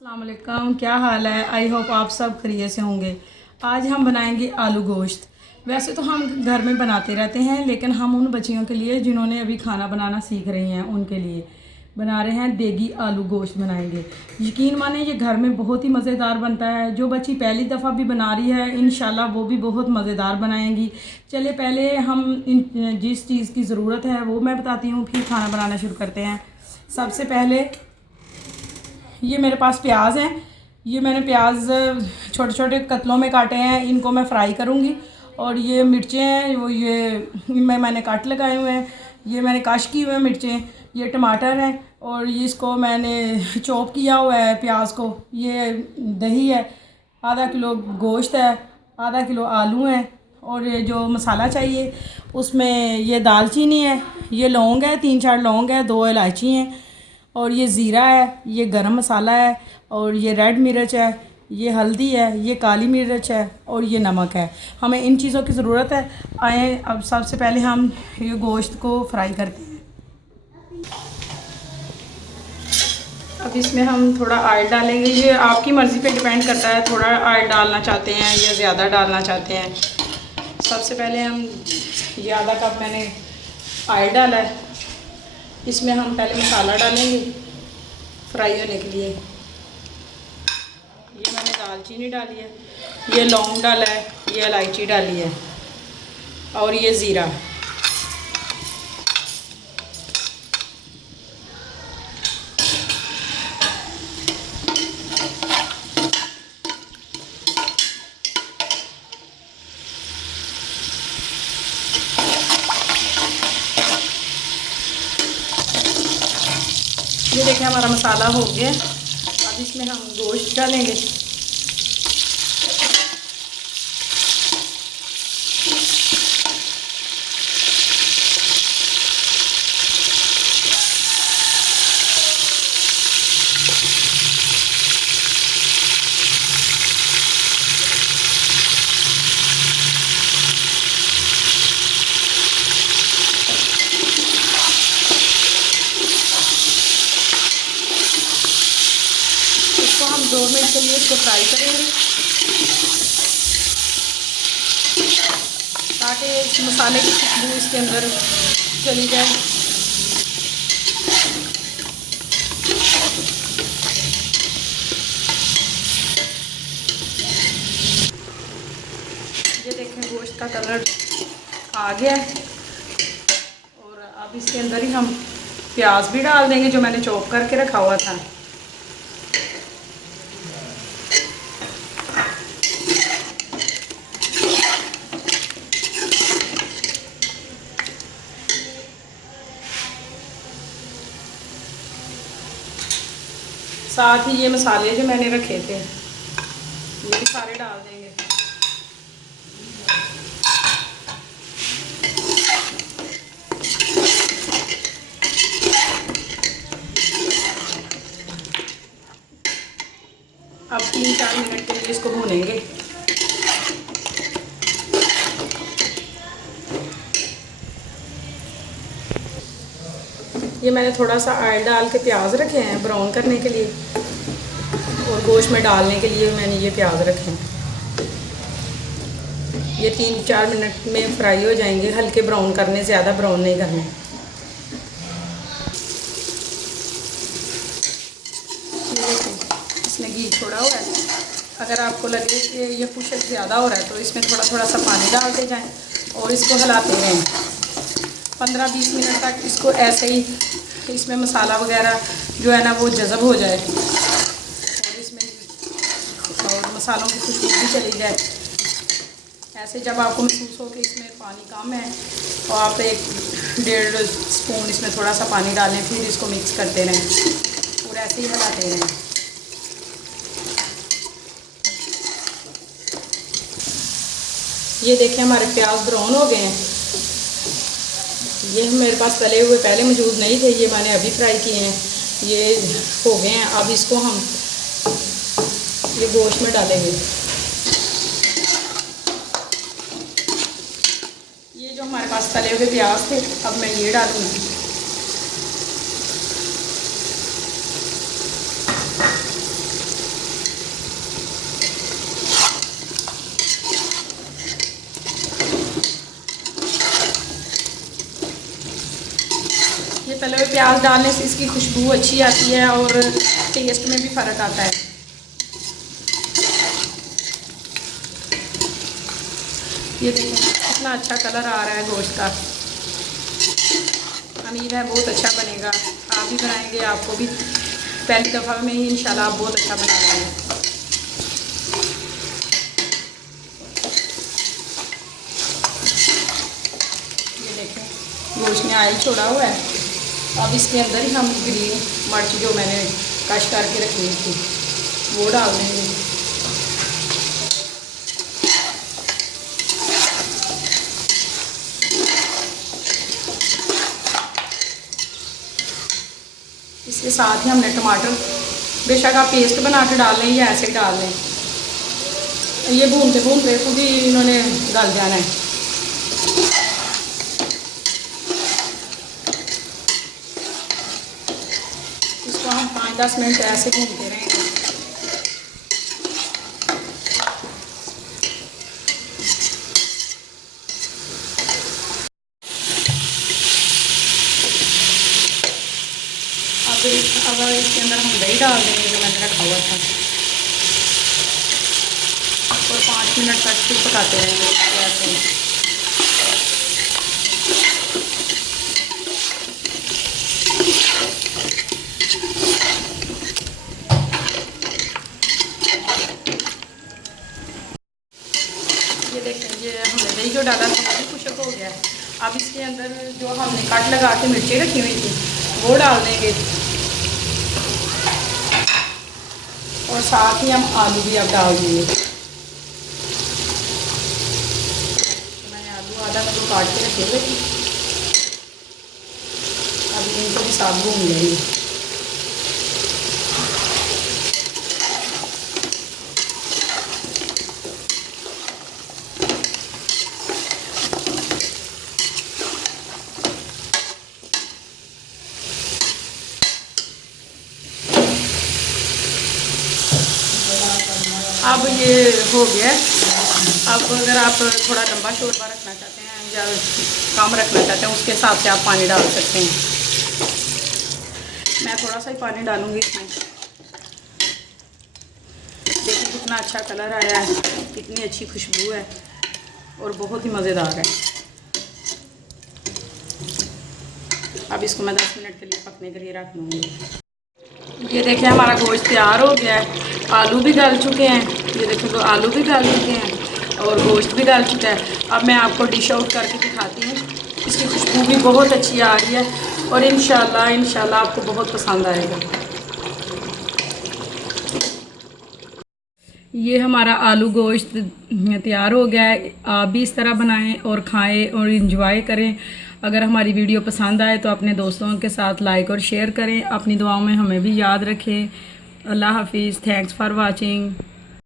अस्सलाम वालेकुम, क्या हाल है। आई होप आप सब खैरियत से होंगे। आज हम बनाएंगे आलू गोश्त। वैसे तो हम घर में बनाते रहते हैं, लेकिन हम उन बच्चियों के लिए जिन्होंने अभी खाना बनाना सीख रही हैं उनके लिए बना रहे हैं। देगी आलू गोश्त बनाएंगे। यकीन माने ये घर में बहुत ही मज़ेदार बनता है। जो बच्ची पहली दफ़ा भी बना रही है इंशाल्लाह वो भी बहुत मज़ेदार बनाएंगी। चलिए पहले हम जिस चीज़ की ज़रूरत है वो मैं बताती हूँ, फिर खाना बनाना शुरू करते हैं। सबसे पहले ये मेरे पास प्याज हैं। ये मैंने प्याज छोटे छोटे कतलों में काटे हैं, इनको मैं फ्राई करूँगी। और ये मिर्चें हैं, वो ये मैंने काट लगाए हुए हैं। ये मैंने काश की हुए हैं मिर्चें। ये टमाटर हैं और ये इसको मैंने चॉप किया हुआ है प्याज को। ये दही है, आधा किलो गोश्त है, आधा किलो आलू हैं। और ये जो मसाला चाहिए उसमें ये दालचीनी है, ये लौंग है, 3-4 लौंग है, 2 इलायची हैं, और ये ज़ीरा है, ये गरम मसाला है, और ये रेड मिर्च है, ये हल्दी है, ये काली मिर्च है, और ये नमक है। हमें इन चीज़ों की ज़रूरत है। आए अब सबसे पहले हम ये गोश्त को फ्राई करते हैं। अब इसमें हम थोड़ा ऑयल डालेंगे। ये आपकी मर्ज़ी पे डिपेंड करता है, थोड़ा ऑयल डालना चाहते हैं या ज़्यादा डालना चाहते हैं। सबसे पहले हम ये आधा कप मैंने ऑयल डाला है। इसमें हम पहले मसाला डालेंगे फ्राई होने के लिए। ये मैंने दालचीनी डाली है, ये लौंग डाला है, ये इलायची डाली है, और ये ज़ीरा। ये देखिए हमारा मसाला हो गया। अब इसमें हम गोश्त डालेंगे। इसको हम 2 मिनट के लिए इसको फ्राई करेंगे ताकि इस मसाले की खुशबू इसके अंदर चली जाए। ये देखें गोश्त का कलर आ गया है। और अब इसके अंदर ही हम प्याज भी डाल देंगे जो मैंने चॉप करके रखा हुआ था। साथ ही ये मसाले जो मैंने रखे थे ये भी सारे डाल देंगे। अब 3-4 मिनट के लिए इसको भूनेंगे। ये मैंने थोड़ा सा ऑयल डाल के प्याज रखे हैं ब्राउन करने के लिए, और गोश्त में डालने के लिए मैंने ये प्याज रखे हैं। ये 3-4 मिनट में फ्राई हो जाएंगे, हल्के ब्राउन करने, ज़्यादा ब्राउन नहीं करने। ये देखिए इसने घी छोड़ा हुआ है। अगर आपको लगे कि ये कुछ ज़्यादा हो रहा है तो इसमें थोड़ा थोड़ा सा पानी डालते जाएं और इसको हिलाते रहें। 15-20 मिनट तक इसको ऐसे ही इसमें मसाला वगैरह जो है ना वो जज़ब हो जाए और इसमें और मसालों की खुशबू भी चली जाए। ऐसे जब आपको महसूस हो कि इसमें पानी कम है तो आप 1-1.5 स्पून इसमें थोड़ा सा पानी डालें, फिर इसको मिक्स करते रहें और ऐसे ही हिलाते रहें। ये देखें हमारे प्याज ब्राउन हो गए हैं। ये मेरे पास तले हुए पहले मौजूद नहीं थे, ये मैंने अभी फ्राई किए हैं। ये हो गए हैं। अब इसको हम ये गोश्त में डालेंगे। ये जो हमारे पास तले हुए प्याज थे अब मैं ये डालूँगी। प्याज डालने से इसकी खुशबू अच्छी आती है और टेस्ट में भी फ़र्क आता है। ये देखें कितना अच्छा कलर आ रहा है गोश्त का। उम्मीद है बहुत अच्छा बनेगा। आप भी बनाएंगे, आपको भी पहली दफ़ा में ही इंशाल्लाह आप बहुत अच्छा बना लेंगे। ये देखें गोश्त में ऑयल छोड़ा हुआ है। अब इसके अंदर ही हम ग्रीन मिर्च जो मैंने कश करके रखी थी वो डाल देंगे। इसके साथ ही हमने टमाटर, बेशक आप पेस्ट बना के डाल लें या ऐसे ही डाल लें। ये भूनते भूनते खुद ही इन्होंने गल जाना है। इसको हम 5-10 मिनट ऐसे भूनते रहेंगे। अब इसके अंदर हम दही डाल देंगे जो मैंने रखा हुआ था और 5 मिनट तक फिर पकाते रहेंगे ऐसे। ये देखें ये हमने दही जो डाला था वो भी खुशक हो गया। अब इसके अंदर जो हमने कट लगा के मिर्ची रखी हुई थी वो डाल देंगे और साथ ही हम आलू भी अब डाल देंगे। मैंने आलू आधा किलो काट के रखे हुए थे, अब इनको भी साथ भून लेंगे। अब ये हो गया। अब अगर आप थोड़ा लंबा शोरबा रखना चाहते हैं या कम रखना चाहते हैं उसके हिसाब से आप पानी डाल सकते हैं। मैं थोड़ा सा ही पानी डालूँगी इसमें। देखिए कितना अच्छा कलर आया है, कितनी अच्छी खुशबू है और बहुत ही मज़ेदार है। अब इसको मैं 10 मिनट के लिए पकने के लिए रख दूँगी। ये देखिए हमारा गोश्त तैयार हो गया है। आलू भी गल चुके हैं, ये देखो तो आलू भी गल चुके हैं और गोश्त भी गल चुका है। अब मैं आपको डिश आउट करके दिखाती हूँ। इसकी खुशबू भी बहुत अच्छी आ रही है और इंशाल्लाह आपको बहुत पसंद आएगा। ये हमारा आलू गोश्त तैयार हो गया है। आप भी इस तरह बनाएं और खाएं और इंजॉय करें। अगर हमारी वीडियो पसंद आए तो अपने दोस्तों के साथ लाइक और शेयर करें। अपनी दुआओं में हमें भी याद रखें। अल्लाह हाफिज़। Thanks for watching.